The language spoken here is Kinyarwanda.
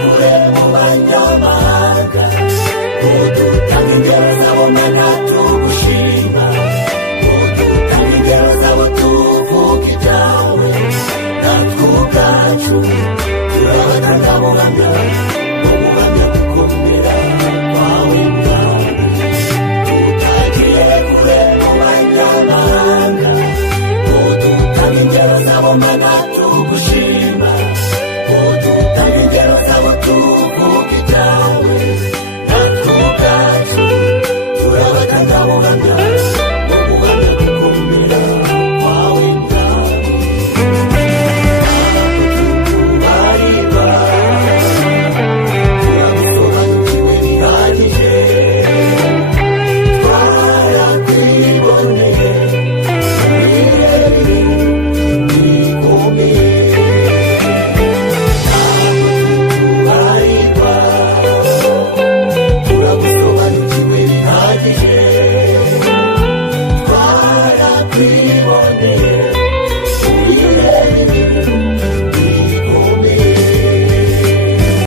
kure mu banyamahanga, udutanga ingero zabo mana tugushima, udutanga ingero zabo tuvuga ibyawe, natwe ubwacu turabatangabuhamya.